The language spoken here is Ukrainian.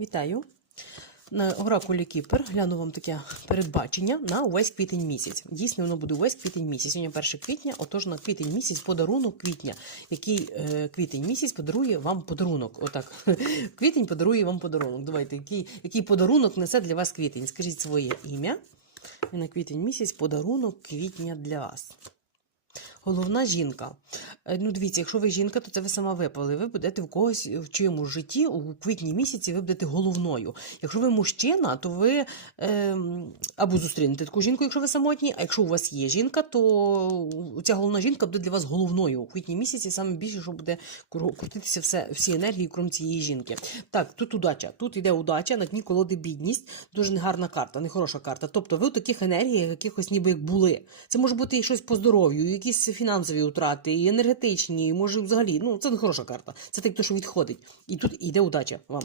Вітаю! На оракулі Кіпер гляну вам таке передбачення на увесь квітень місяць. Дійсно, воно буде увесь квітень місяць. Сьогодні 1 квітня, отож на квітень місяць подарунок квітня, який е, квітень місяць подарує вам подарунок. Отак. Квітень подарує вам подарунок. Давайте, який, який подарунок несе для вас квітень? Скажіть своє ім'я. І на квітень місяць подарунок квітня для вас. Головна жінка. Е, Ну, дивіться, якщо ви жінка, то це ви сама випали. Ви будете в когось в чиємусь житті у квітні місяці ви будете головною. Якщо ви мужчина, то ви ем, або зустрінете таку жінку, якщо ви самотні. А якщо у вас є жінка, то ця головна жінка буде для вас головною у квітні місяці. Саме більше, що буде кру- крутитися все, всі енергії, крім цієї жінки. Так, тут удача. Тут йде удача, на дні колоди бідність. Дуже негарна карта, нехороша карта. Тобто ви у таких енергіях, якихось ніби як були. Це може бути і щось по здоров'ю, якісь фінансові втрати, і енергетичні, і може взагалі. Ну, це не хороша карта. Це так, то, що відходить. І тут йде удача вам.